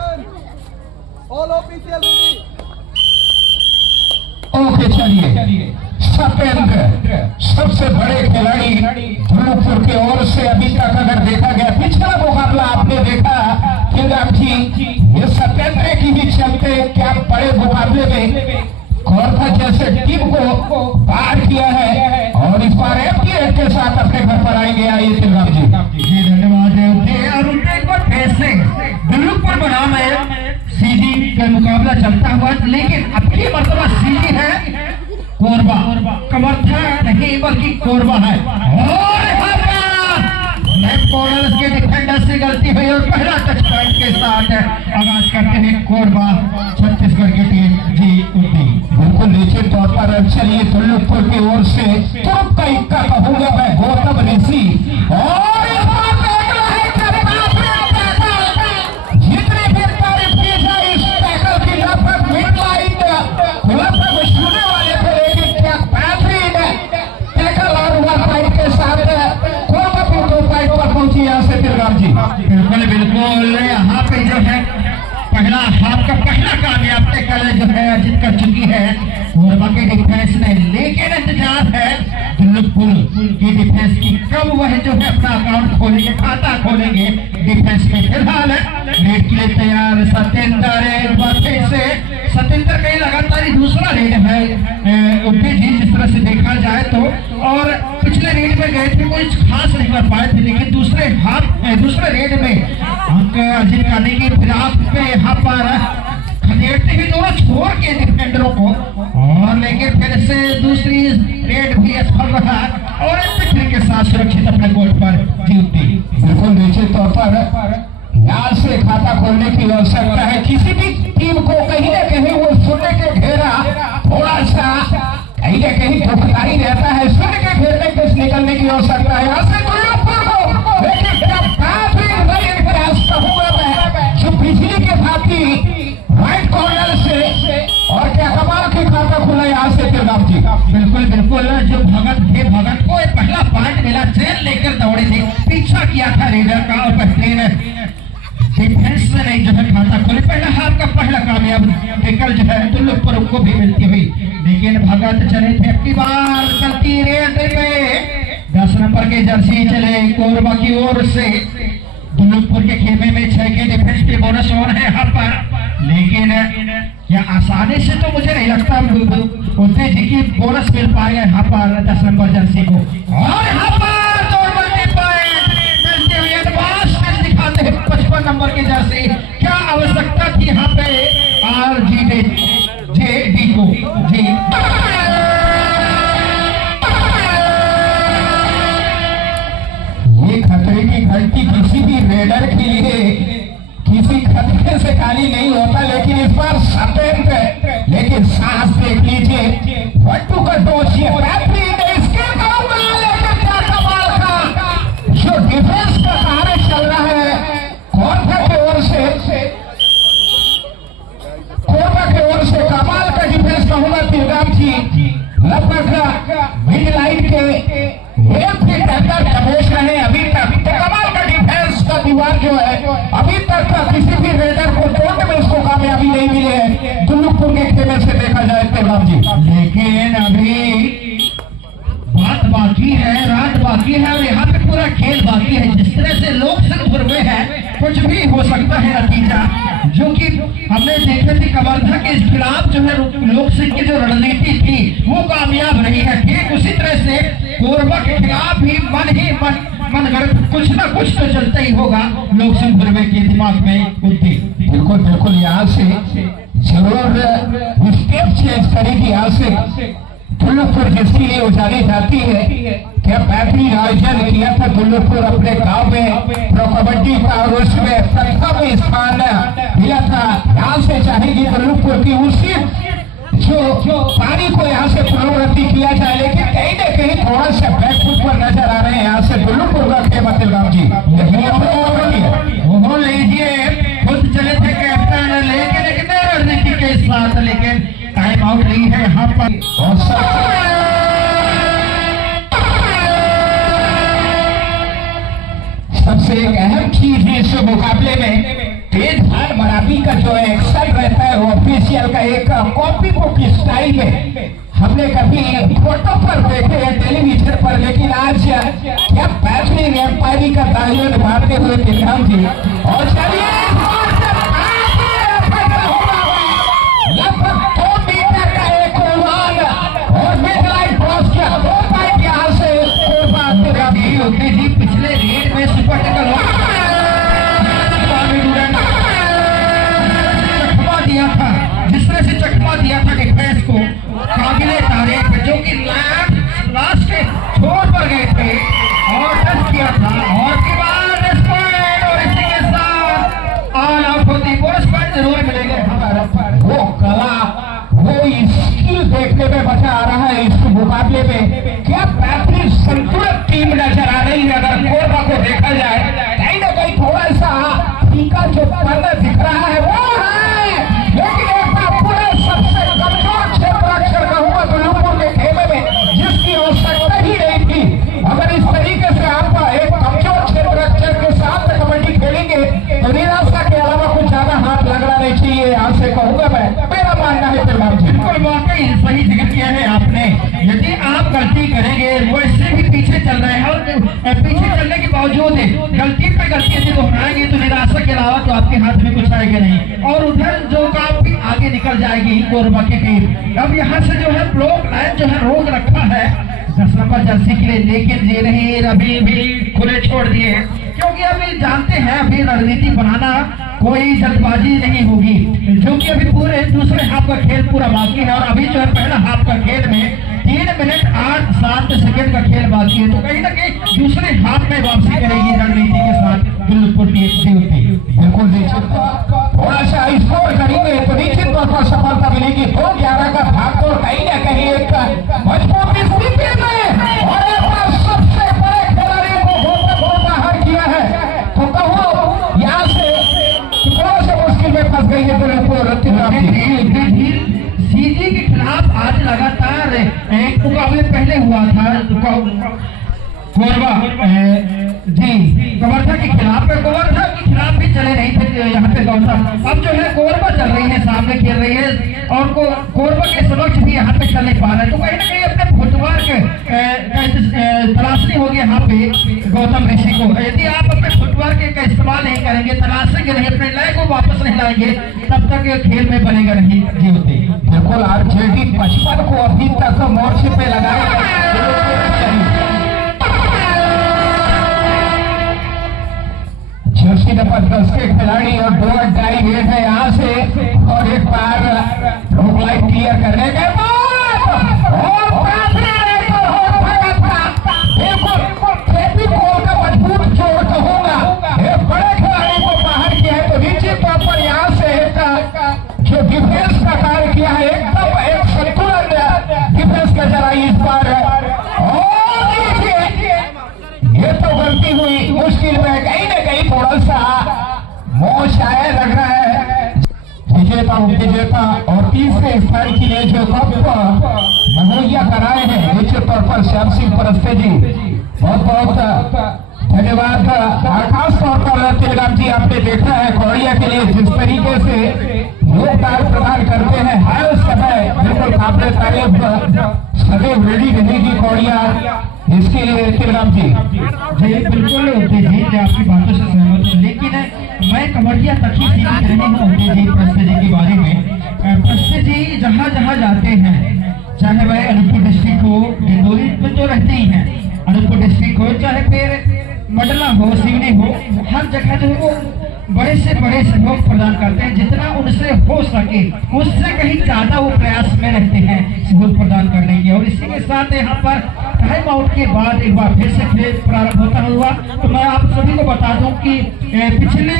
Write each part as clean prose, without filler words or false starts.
All official ready. Okay चलिए, सत्येंद्र सबसे बड़े खिलाड़ी धुलुकपुर की ओर से अभी तक अगर देखा गया पिछला मुकाबला आपने देखा किंगराम जी, ये सत्येंद्र की ही चलते क्या बड़े मुकाबले में कौरथा जैसे टीम को पार किया है और इस बार एफटीएफ के साथ अपने घर पर आएंगे। आइए किंगराम जी। जी धन्यवाद और उनका एक बार फिर से धुलुकपुर बनाम सीजी का मुकाबला चलता हुआ, लेकिन अब की मरतबा सीजी है कोरबा, कवर्था नहीं बल्कि कोरबा है। और लेफ्ट कॉर्नर के डिफेंडर से गलती हुई और पहला टच पॉइंट के साथ आगाज करते हैं कोरबा छत्तीसगढ़ की टीम जी उठी। बिल्कुल निश्चित तौर पर चलिए धुलुकपुर की ओर से तुरंत का इक्का कहूंगा मैं गौतम ऋषि और बिल्कुल बिल्कुल यहाँ पे जो है पहला हाफ का पहला कामयाब टैकल जो है अर्जित कर चुकी है कोरबा के डिफेंस ने, लेकिन इंतजार है धुलुकपुर की डिफेंस की कब वह जो है अपना अकाउंट खोलेंगे, खाता खोलेंगे डिफेंस में। फिलहाल रेड के लिए तैयार सत्येंद्र, एक बार फिर से सत्येंद्र का लगातार दूसरा रेड है उनके जी जिस तरह से देखा जाए तो, और पिछले रेड में गए थे कुछ खास नहीं कर पाए थे, लेकिन दूसरे रेड में अंक अर्जित करने की फिराक में यहाँ पर खदेड़ते हुए दोनों छोड़ के डिफेंडरों को, और लेकिन फिर से दूसरी रेड भी असफल रहा और पिछले के साथ सुरक्षित अपने गोल पर जीतती। बिल्कुल निश्चित तौर पर यहाँ से खाता खोलने की आवश्यकता है। किसी भी टीम को कहीं न कहीं वो शून्य के घेरा थोड़ा सा कहीं न कहीं धोखा ही रहता है, शून्य के घेरने के निकलने की आवश्यकता है। यहाँ से जो बिजली के भाती राइट कॉर्नर से और क्या कमाल के खाता खुला यहाँ से किंगराम जी। बिल्कुल बिल्कुल, जो भगत थे, भगत को पहला पॉइंट मिला, ट्रेन लेकर दौड़े थे, पीछा किया था रेडर का और बेहतरीन डिफेंस में नहीं जो है खाता खोले। पहला हाफ का पहला कामयाब टैकल जो है धुलुकपुर को भी मिलती हुई, लेकिन भगत चले थे अपनी बार चलती रेड में 10 नंबर के जर्सी चले कोरबा की ओर से। धुलुकपुर के खेमे में 6 के डिफेंस पे बोनस और है यहाँ पर, लेकिन क्या आसानी से तो मुझे नहीं लगता उनसे जी की बोनस मिल पाएगा यहाँ पर 10 नंबर जर्सी को। और यहाँ पर 55 नंबर की जर्सी, क्या आवश्यकता थी यहाँ पे RGD को जी। ये खतरे की घंटी किसी भी रेडर के लिए किसी खतरे से खाली नहीं होता, लेकिन इस बार सत्येंद्र, लेकिन सांस देख लीजिए वट्टू का दोष ये इसके क्या कमाल का जो डिफेंस का कार्य चल रहा है कोरबा की ओर से कमाल का डिफेंस कहूंगा किंगराम जी। लगभग मिड लाइन के 1 फीट अंदर प्रवेश रहे अभी तक, तो कमाल का डिफेंस का दीवार जो है अभी तक किसी भी रेडर को तोड़ने में इसको कामयाबी नहीं मिली है धुलुकपुर के खेमे से देखा जाए किंगराम जी। लेकिन अभी बात बाकी है, रात बाकी है और यहाँ पे पूरा खेल बाकी है। जिस तरह से लोग संघपुर में है कुछ भी हो सकता है नतीजा, जो कि हमने देखे थे कवर्धा के खिलाफ जो है लोक सिंह की जो रणनीति थी वो कामयाब रही है। ठीक उसी तरह से कोरबा के खिलाफ भी मन कुछ ना कुछ तो चलता ही होगा लोक सिंह भुरवे के दिमाग में बुद्धि। बिल्कुल बिल्कुल, यहाँ से जरूर स्टेप चेंज करेगी। यहाँ से धुलुकपुर जिसके लिए उजाली जाती है, क्या बैटरी आयोजन किया था धुलुकपुर अपने गांव में प्रो कबड्डी का और उसमें प्रथम स्थान मिला था। यहाँ से चाहेगी धुलुकपुर की उसी जो पानी को यहाँ से पुनरावृत्ति किया जाए, लेकिन कहीं न कहीं थोड़ा सा बैकफुट पर नजर आ रहे हैं यहाँ से धुलुकपुर का खेमा किंगराम जी। वो लीजिए खुद चले थे कैप्टन लेकिन रणनीति के साथ, लेकिन टाइम आउट नहीं है यहाँ पर। सबसे एक अहम चीज है इस मुकाबले में तेज धार मराबी जो एक्शन रहता है ऑफिशियल का एक कॉपी बुक स्टाइल में हमने कभी फोटो पर देखे हैं टेलीविजन पर, लेकिन आज क्या बैटरी एम्पायरी का दायित्व निभाते हुए तिलहम जी। और चलिए लगभग 2 मीटर का एक उड़ान और मिडलाइन क्रॉस किया 2 पॉइंट यहाँ से होती जी। पिछले रेड में सुपर टैकल चकमा दिया था, जिसने से चकमा दिया था डिफेंस को काबिले तारीफ, जो कि लास्ट के छोर पर गए थे और टच किया था और के बाद और इसी के साथ ऑल आउट होती। बोनस पॉइंट जरूर मिलेंगे। वो कला वो स्किल देखने में मजा आ रहा है इस मुकाबले में। क्या बेहतरीन संतुलित टीम नजर आ रही है। अगर कोरबा को देखा जाए कहीं ना कहीं थोड़ा सा फीका जो पन्ना दिख रहा है वो है, लेकिन एक बार पूरे सबसे कमजोर क्षेत्राक्षर कहूंगा दुल्लुपुर के खेमे में जिसकी आवश्यकता ही नहीं थी। अगर इस तरीके से आप एक कमजोर क्षेत्राक्षर के साथ कबड्डी खेलेंगे तो निराशा के अलावा कुछ ज्यादा हाथ लगना नहीं चाहिए। यहाँ से कहूंगा मैं, मेरा मानना है। बिल्कुल वाकई सही जिक्र किया है आपने। यदि आप गलती करेंगे वो इससे भी पीछे चल रहे हैं और पीछे चलने के बावजूद गलती पे गलती यदि दोहराएंगे तो निराशा के अलावा तो आपके हाथ में कुछ आएगा नहीं और उधर जो काम भी आगे निकल जाएगी कोरबा की टीम। अब यहाँ से जो है ब्लॉक लाइन जो है रोक रखा है 10 नंबर जर्सी के लिए, लेकिन ये नहीं अभी भी खुले छोड़ दिए हैं क्योंकि अभी जानते हैं अभी रणनीति बनाना कोई जल्दबाजी नहीं होगी, जो कि अभी पूरे दूसरे हाफ का खेल पूरा बाकी है और अभी जो है पहला हाफ का खेल में 3 मिनट 8-7 सेकंड का खेल बाकी है। तो कहीं ना कहीं दूसरे हाफ में वापसी करेगी रणनीति के साथ दुल्लुपुर टीम। बिल्कुल थोड़ा सा स्कोर करेंगे तो निश्चित तौर पर सफलता मिलेगी। 2-11 का भाग तो कहीं ना कहीं एक मजबूत स्थिति में और एक बार सबसे बड़े खिलाड़ी को बाहर किया है तो कहो यहाँ से थोड़ा सा मुश्किल में फंस गई है दुल्लुपुर। सीजी के खिलाफ आज लगातार एक मुकाबले पहले हुआ था कोरबा जी कवर्धा के खिलाफ भी चले नहीं थे यहाँ पे गौसा। अब जो है कोरबा चल रही है, सामने खेल रही है और कोरबा के समक्ष भी यहाँ पे चल नहीं पा रहा है। तो कहीं ना कहीं अपने फुटवर्क तलाशनी होगी यहाँ पे गौतम ऋषि को। यदि आप अपने फुटवर्क का इस्तेमाल नहीं करेंगे, तलाशेंगे नहीं, अपने लय को वापस नहीं लाएंगे, तब तक ये खेल में बनेगा नहीं जी होते। बिल्कुल आरजेडी 55 को अभी तक मोर्चे पे लगाया जर्सी नंबर 10 के खिलाड़ी और 2 वेट है यहाँ से और एक बार रोक लाइट क्लियर करने के बाद बिल्कुल फेविकोल का मजबूत जोड़ कहूंगा बड़े खिलाड़ी को बाहर किया है। तो निश्चित तौर पर यहाँ से एक जो डिफेंस का कार्य किया है एकदम एक संतुलन डिफेंस नजर आई इस बार। ये तो गलती हुई मुश्किल में कहीं ना कहीं थोड़ा सा मोश आया लग रहा है। विजेता उपविजेता और तीसरे स्थान के लिए जो कप मुहैया कराए हैं निश्चित तौर पर श्याम सिंह परस्ते जी बहुत बहुत धन्यवाद। खास तौर पर तिलगाम जी आपने देखा है कौड़िया के लिए जिस तरीके से योगदान प्रदान करते हैं हर समय बिल्कुल काबिल तारीफ सदैव रेडी रहेगी कौड़िया। इसके लिए तिलगाम जी बिल्कुल होते जी आपकी बातों से सहमत हूँ, लेकिन मैं कमरिया तक ही सीमित नहीं हूँ होते जी प्रस्ते जी के बारे में। प्रस्ते जी जहाँ जहाँ जाते हैं चाहे वह अनूपपुर डिस्ट्रिक्ट हो, डिंडोरी में तो रहते ही हैं, अनूपपुर डिस्ट्रिक्ट हो चाहे फिर मंडला हो, सिवनी हो, हर जगह जो है वो बड़े से बड़े सहयोग प्रदान करते हैं। जितना उनसे हो सके उससे कहीं ज्यादा वो प्रयास में रहते हैं सहयोग प्रदान करने की। और इसी के साथ यहाँ पर टाइम आउट के बाद एक बार फिर से खेल प्रारंभ होता हुआ तो मैं आप सभी को बता दूं कि पिछले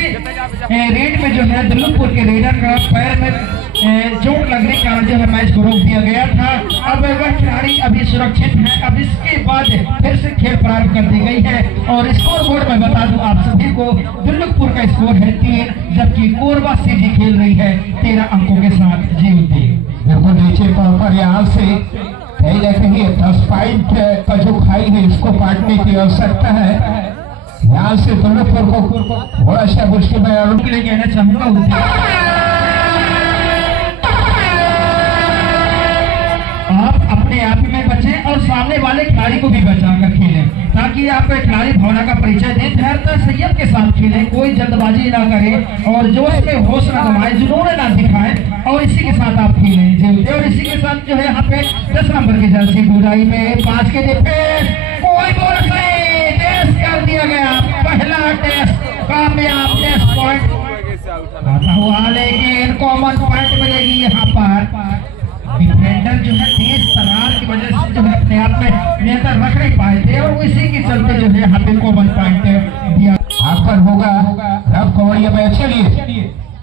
रेड में जो है दुल्लुपुर के रेडर का पैर में चोट लगने के कारण जो है मैच को रोक दिया गया था। अब वह खिलाड़ी अभी सुरक्षित है। अब इसके बाद फिर से खेल प्रारंभ कर दी गई है और स्कोर बोर्ड में बता दूं आप सभी को दुल्लुपुर का स्कोर है 3, जबकि कोरबा सीजी खेल रही है 13 अंकों के साथ जी होती। बिल्कुल नीचे तौर पर यहाँ से कहीं ना कहीं 10 पॉइंट का जो खाई है इसको काटने की आवश्यकता है। यहाँ से दुल्लुपुर को थोड़ा सा मुश्किल में कहना चाहूंगा अपने आप में बचें और सामने वाले खिलाड़ी को भी बचा कर खेलें, ताकि आप खिलाड़ी भावना का परिचय दें। धैर्यता संयम के साथ खेलें, कोई जल्दबाजी ना करें और जोश में होश ना गवाएं, जुनून ना दिखाएं और इसी के साथ आप खेलें जी। और इसी के साथ जो है यहाँ पे 10 नंबर की जर्सी बुराई में 5 के डिफेंस, कोई बोनस नहीं, टेस्ट कर दिया गया। पहला टेस्ट कामयाब, टेस्ट पॉइंट आता हुआ, लेकिन कॉमन पॉइंट मिलेगी यहाँ पर। डिफेंडर जो है तेज तरार की वजह से जो है अपने आप में नियंत्रण रख नहीं पाए थे और इसी के चलते जो है यहाँ पे कॉमन पॉइंट दिया। हाफ पर होगा रफ कवड़िया में। चलिए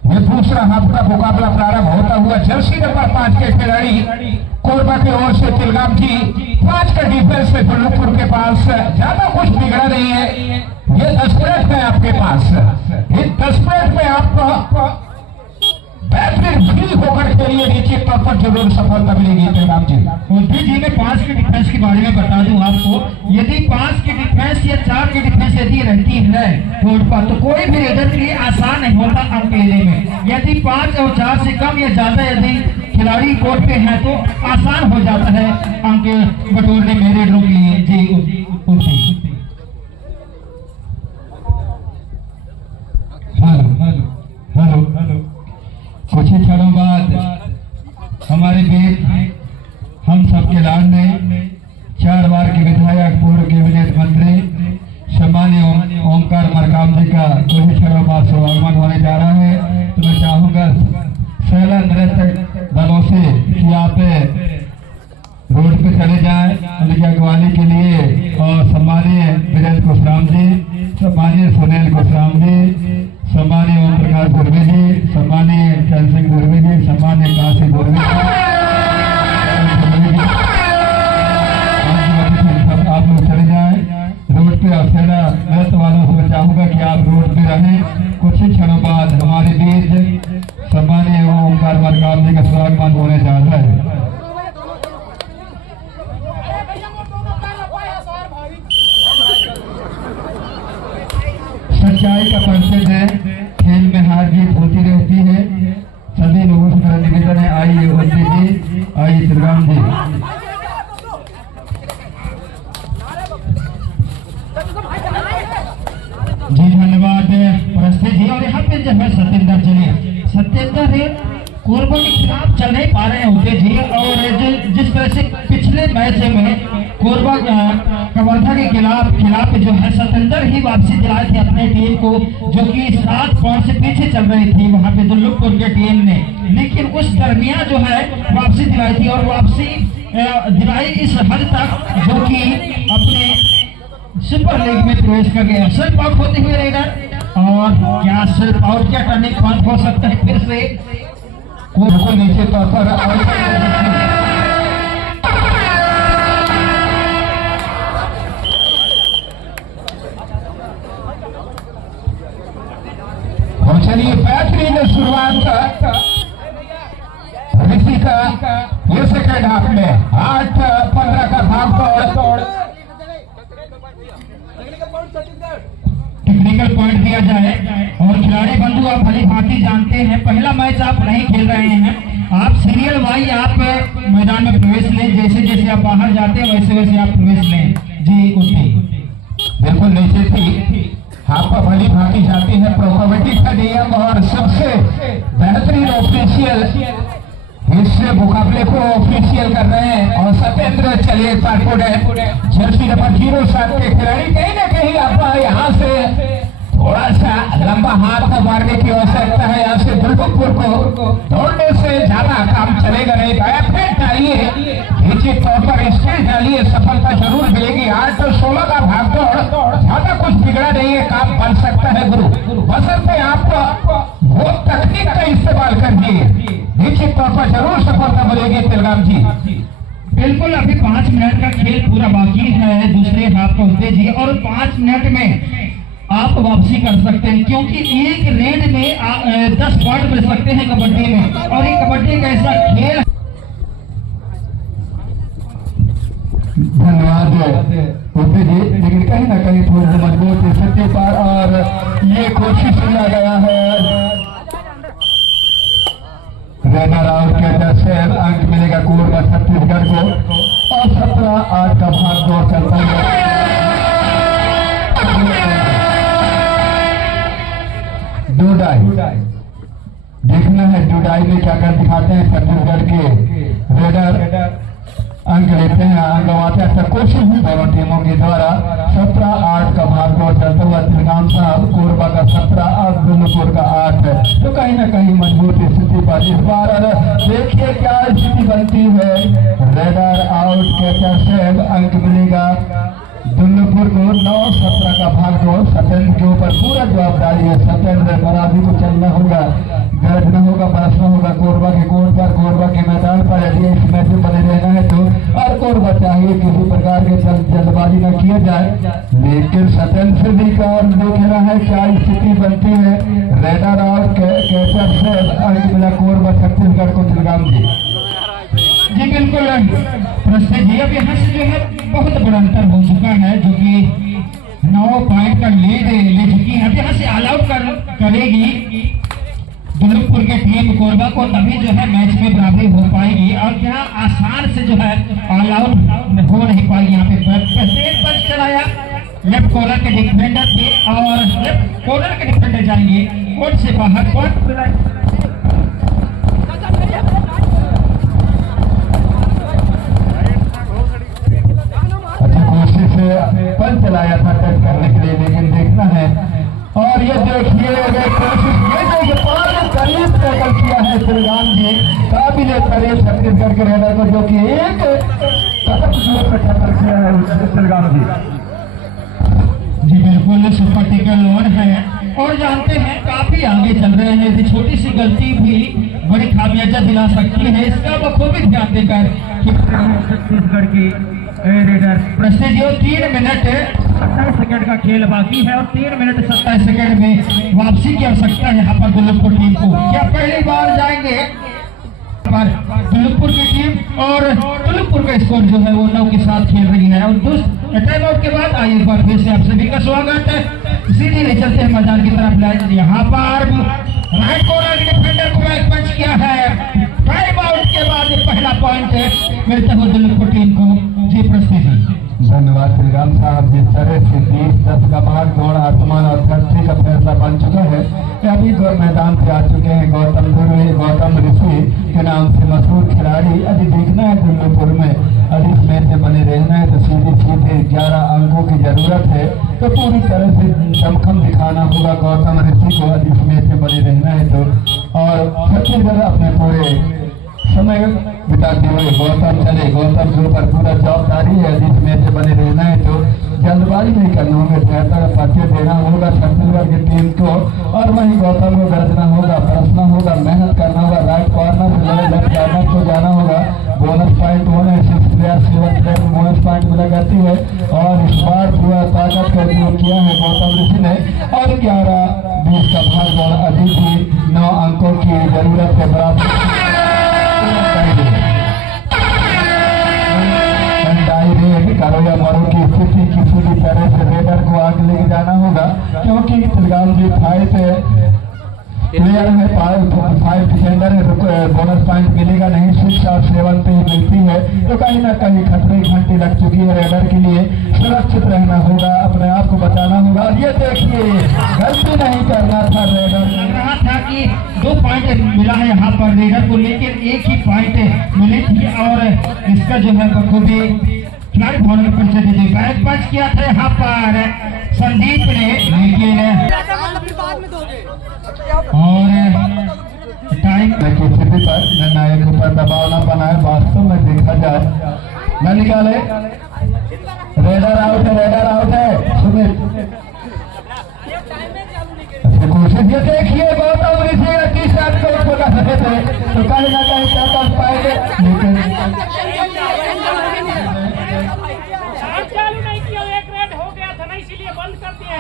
ये दूसरा हाफ का मुकाबला प्रारंभ होता हुआ जर्सी नंबर 5 के खिलाड़ी कोरबा की ओर से तिलगाम जी 5 का डिफेंस में दुल्लुपुर के पास ज्यादा कुछ बिगड़ा नहीं है। ये 10 मिनट है आपके पास, ये 10 मिनट में आप बेहतरीन फ्री होकर के लिए निश्चित तौर पर जरूर सफलता मिलेगी तिलगाम जी। उल्टी जी मैं 5 के डिफेंस के बारे में बता दूं आपको, यदि 5 की डिफेंस या 4 की डिफेंस यदि रहती है रोड पर तो कोई भी रेडर के लिए आसान नहीं होता अंक लेने में। यदि 5 और 4 से कम या ज्यादा यदि खिलाड़ी कोर्ट पे है तो आसान हो जाता है अंक बटोरने में रेडरों के लिए जी। उल्टी हेलो कुछ ही क्षणों बाद हमारे बीच हम सबके लाड ने 4 बार के विधायक, पूर्व कैबिनेट मंत्री सम्मानीय ओमकार मरकाम जी का कुछ ही क्षणों बाद शुभागमन होने जा रहा है। तो मैं चाहूंगा शैला नृत्य दलों से कि आप रोड पे चले जाएं उनकी अगवानी के लिए। और सम्मानीय वीरेंद्र कुशराम जी, सम्मानीय सुनील कुशराम जी, सम्मानीय ओम प्रकाश दुर्वे जी, सम्मानीय चंद सिंह दुर्वे जी, सम्मानीय काशी दुर्वे जी, आप लोग चले जाएं रोड पे। और सेना नृत्य वालों से मैं चाहूंगा कि आप रोड पे रहें। कुछ ही क्षणों बाद हमारे बीच सम्मानीय ओमकार मरकाम जी का स्वागत होने जा रहा है। सच्चाई का परिचय है, खेल में हार जीत होती रहती है। सभी लोगों से मेरा निवेदन है, आइए वंदे जी, आइए तिलगाम जी। जी धन्यवाद परस्ते जी। और यहाँ पे जो है सत्येंद्र जी कोरबा के खिलाफ चल नहीं पा रहे होते जी। और जिस तरह से पिछले मैच में कोरबा कवर्धा के खिलाफ जो है सत्येंद्र ही वापसी दिलाए थे अपने टीम को, जो कि 7 पॉइंट से पीछे चल रही थी वहां पे दुल्लुपुर के टीम ने, लेकिन उस दरमियान जो है वापसी दिलाई थी। और वापसी दिलाई इस हद तक जो कि अपने सुपर लीग में प्रवेश कर गया। सिर्फ आउट होते हुए रेडर, और क्या सिर्फ आउट, क्या टर्निंग पॉइंट हो सकता है फिर से बिल्कुल नीचे तौर पर चलिए बेहतरीन शुरुआत ऋषि का ये सेकेंड हाफ में 8-15 का भाग दौड़। टेक्निकल पॉइंट दिया जाए। और खिलाड़ी बंधु आप भली भांति जानते हैं, पहला मैच आप नहीं खेल रहे हैं, आप सीरियल वाइज आप मैदान में प्रवेश लें। जैसे जैसे आप बाहर जाते हैं वैसे वैसे आप प्रवेश लें जी। बिल्कुल नीचे थी, आपका भली भांति जाती है प्रो कबड्डी का नियम। और सबसे बेहतरीन ऑफिशियल इस मुकाबले को ऑफिशियल कर रहे हैं और सत्येंद्र चलिए पाटपुर जर्सी नंबर 07 के खिलाड़ी। कहीं ना कहीं आप यहाँ से थोड़ा सा लंबा हाथ मारने की आवश्यकता है। यहाँ से दुल्लुपुर को दौड़ने से ज्यादा काम चलेगा नहीं। फिर डालिए निश्चित तौर पर स्टेज डालिए, सफलता जरूर मिलेगी। 8-16 का भाग दौड़, ज्यादा कुछ बिगड़ा नहीं है, काम बन सकता है गुरु, बशर्ते आप वो तकनीक का इस्तेमाल करिए। निश्चित तौर पर जरूर सफलता मिलेगी तिलगाम जी। बिल्कुल, अभी 5 मिनट का खेल पूरा बाकी है दूसरे हाफ होते जी। और 5 मिनट में आप वापसी कर सकते हैं, क्योंकि एक रेड में 10 पॉइंट मिल सकते हैं कबड्डी में। और ये कबड्डी का ऐसा खेल। धन्यवाद जी, लेकिन कहीं ना कहीं थोड़ी सी मजबूत स्थिति पर और ये कोशिश किया गया है। रनर आउट के 10 अंक मिलेगा कोरबा छत्तीसगढ़ को। और 17-8 का भाग दौड़ चलता है। डूडाई देखना है डूडाई में क्या कर दिखाते हैं। छत्तीसगढ़ के रेडर अंक लेते हैं, अंक गंवाते हैं। कोशिश हुई दोनों टीमों के द्वारा। 17-8 का भाग दौड़ चलता हुआ त्रिगाम साहब कोरबा का 17 और दुल्लुपुर का 8 है, तो कहीं ना कहीं मजबूत स्थिति पर इस बार देखिए क्या स्थिति बनती है। रेडर आउट, कैचर सेव, अंक मिलेगा दुल्लुपुर को। 9-17 का भाग दौड़ सत्येंद्र के ऊपर पूरा जवाबदारी है। सत्येंद्र बराबरी को चलना होगा, गरजना होगा, बरसना होगा कोरबा के कोर्ट पर, कोरबा के मैदान पर। यदि इस मैच में बने रहना है तो और कोरबा चाहिए किसी प्रकार के जल्दबाजी न किया जाए, लेकिन सत्येंद्र से भी और देख रहा है क्या स्थिति बनती है। रेडर और कैचर से अंक मिला कोरबा छत्तीसगढ़ को। तिलगाम जी बिल्कुल प्रश्न जी, अब यहाँ से जो है बहुत बड़ा अंतर हो चुका है, जो कि 9 पॉइंट का लीड ले चुकी है। अब यहाँ से ऑल आउट करेगी दुल्लुपुर की टीम कोरबा को, तभी जो है मैच में बराबरी हो पाएगी। और यहाँ आसान से जो है ऑल आउट हो नहीं पाएगी। यहाँ पे बेहतरीन पंच चलाया लेफ्ट कॉर्नर के डिफेंडर पे, और लेफ्ट कॉर्नर के डिफेंडर जाएंगे कोर्ट से बाहर। पंच चलाया था टच करने के लिए, लेकिन देखना है। और ये देखिए अगर कोशिश ये करीब टैकल किया है तिलगाम जी, काबिल तारीफ छत्तीसगढ़ के रेडर को, जो कि एक कदम दूर पर टक्कर किया है तिलगाम जी बिल्कुल सुपर टिकल लोन है। और जानते हैं काफी आगे चल रहे हैं, छोटी सी गलती भी बड़ी खामियाजा दिला सकती है। इसका बखूबी ध्यान देकर छत्तीसगढ़ की रेडर प्रसिद्धियों 3 मिनट 27 सेकंड का खेल बाकी है, और 3 मिनट 27 सेकंड में वापसी की आवश्यकता है यहाँ पर दुल्लुपुर टीम को। क्या पहली बार जाएंगे पर दुल्लुपुर की टीम, और दुल्लुपुर का स्कोर जो है वो 9 के साथ खेल रही है। और टाइम आउट के बाद आइए एक बार फिर से आप सभी का स्वागत है। सीधे ले चलते हैं मैदान की तरफ। यहाँ पर राइट कॉर्नर के डिफेंडर को बैक पंच किया है। टाइम आउट के बाद पहला पॉइंट मिलता है दुल्लुपुर टीम को। जी प्रस्तुति धन्यवाद तिलगाम साहब। जिस तरह से 20-10 का भाग दौड़ आसमान और धरती का फैसला बन चुका है, अभी मैदान पे आ चुके हैं गौतम ऋषि के नाम से मशहूर खिलाड़ी। अभी देखना है दुल्लुपुर में, अभी इस मैच में बने रहना है तो सीधे 11 अंकों की जरूरत है, तो पूरी तरह से दमखम दिखाना होगा गौतम ऋषि को। अभी इस मैच में बने रहना है तो, और छत्तीसगढ़ अपने पूरे समय बिताते हुए गौतम चले। गौतम के ऊपर पूरा जवाबदारी है, यदि इस मैच में बने रहना है तो जल्दबाजी नहीं करना होगा, बेहतर पर्चे देना होगा छत्तीसगढ़ की टीम को। और वहीं गौतम को गरजना होगा, बरसना होगा, मेहनत करना होगा। राइट कॉर्नर से लेफ्ट कॉर्नर को जाना होगा। बोनस पॉइंट होने 6 प्लेयर 7 प्लेयर बोनस पॉइंट मिला करती है, और इस बार पूरा ताकत का उपयोग किया है गौतम ऋषि ने। और 11-20 का भाग दौड़ अभी भी 9 अंकों की जरूरत है बराबर। करो या मरो की स्थिति किसी भी तरह से रेडर को आगे लेके जाना होगा, क्योंकि तिलगाम जी 5 प्लेयर है, 5 डिफेंडर है, तो बोनस पॉइंट मिलेगा नहीं। 6 और 7 पे ही मिलती है, तो कहीं ना कहीं खतरे की घंटी लग चुकी है रेडर के लिए। सुरक्षित रहना होगा, अपने आप को बचाना होगा। और ये देखिए गलती नहीं करना था, रेडर लग रहा था कि 2 पॉइंट मिला है यहाँ पर रेडर को, लेकिन एक ही पॉइंट मिली थी। और इसका जो है बखूबी खिलाड़ी भवन पंचायत बैक पंच किया था यहाँ पर संदीप ने, लेकिन और टाइम की स्थिति पर निर्णायक के ऊपर दबाव न बनाए। वास्तव में देखा जाए न निकाले, रेडर आउट है सुमित। कोशिश ये देखिए गौतम ऋषि 30 रन को ऊपर कर सके थे, तो कहीं ना कहीं क्या कर पाएंगे, लेकिन इसीलिए बंद कर दिया,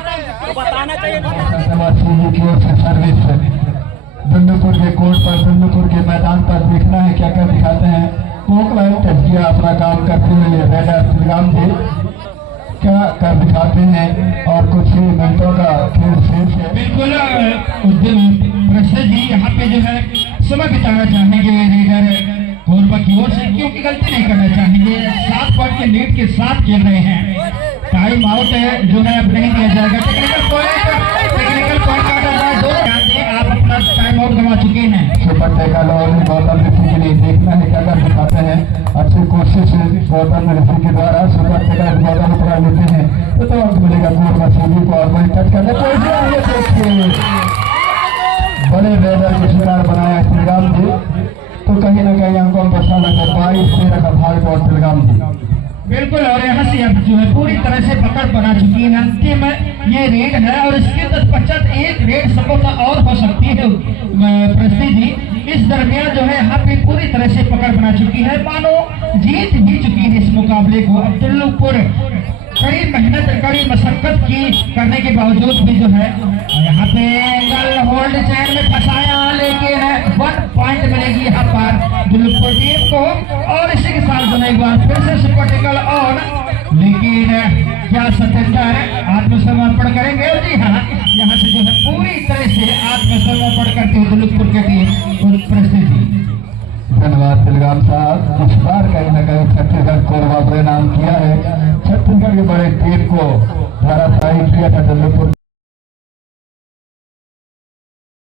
बताना चाहिए। सर्विस दुल्लुपुर के कोर्ट पर, दुल्लुपुर के मैदान पर देखना है क्या क्या दिखाते हैं। पोकलाइन तजिया अपना काम करते हुए रेडर तिलगाम जी क्या कर दिखाते हैं, और कुछ ही मिनटों का खेल शेष है। बिल्कुल प्रसिद्ध जी यहाँ पे जो है समय बिताना चाहेंगे रेडर गोरबा की ओर से, क्योंकि गलती नहीं करना चाहेंगे। 7 पॉइंट के लीड के साथ खेल रहे हैं। टाइम आउट जो है अब नहीं दिया जाएगा। टेक्निकल पॉइंट काटा जाए। दोनों ध्यान दें, आप अपना टाइम आउट गंवा चुके हैं। सुपर टेकल और गौतम ऋषि के लिए देखना है क्या कर दिखाते हैं। अच्छी कोशिश गौतम ऋषि के द्वारा सुपर टेकल गौतम उतरा लेते हैं तो अंक मिलेगा गोरबा सीधी को। और वही टच करने बड़े वेदर के शिकार बनाया श्रीराम जी, तो कहीं ना कहीं अंकों में बसाना है 22-13 का भाग और श्रीराम जी। बिल्कुल, और यहाँ से अब जो है पूरी तरह से पकड़ बना चुकी है। अंतिम ये रेड है और इसके तत्पश्चात एक रेड सफलता और हो सकती है प्रस्ती जी। इस दरमियान जो है यहाँ पे पूरी तरह से पकड़ बना चुकी है, मानो जीत ही चुकी है इस मुकाबले को। अब्दुल्लापुर कड़ी मेहनत कड़ी मशक्कत की करने के बावजूद भी जो है यहाँ पे एंगल होल्ड चैन में फंसाया, लेकिन 1 पॉइंट मिलेगी यहाँ पर दुल्लुपुर टीम को। और इसी के साथ जो एक बार फिर से सुपर टेकल ऑन, लेकिन क्या सत्येंद्र आत्मसमर्पण करेंगे? जी हाँ, यहाँ से जो है पूरी तरह से आत्मसमर्पण करते हुए दुल्लुपुर के टीम प्रस्तुति। धन्यवाद तिलगाम साहब। इस बार कहीं ना कहीं छत्तीसगढ़ कोरबा परिणाम किया है। छत्तीसगढ़ के बड़े टीम को धराशायी किया था दुल्लुपुर।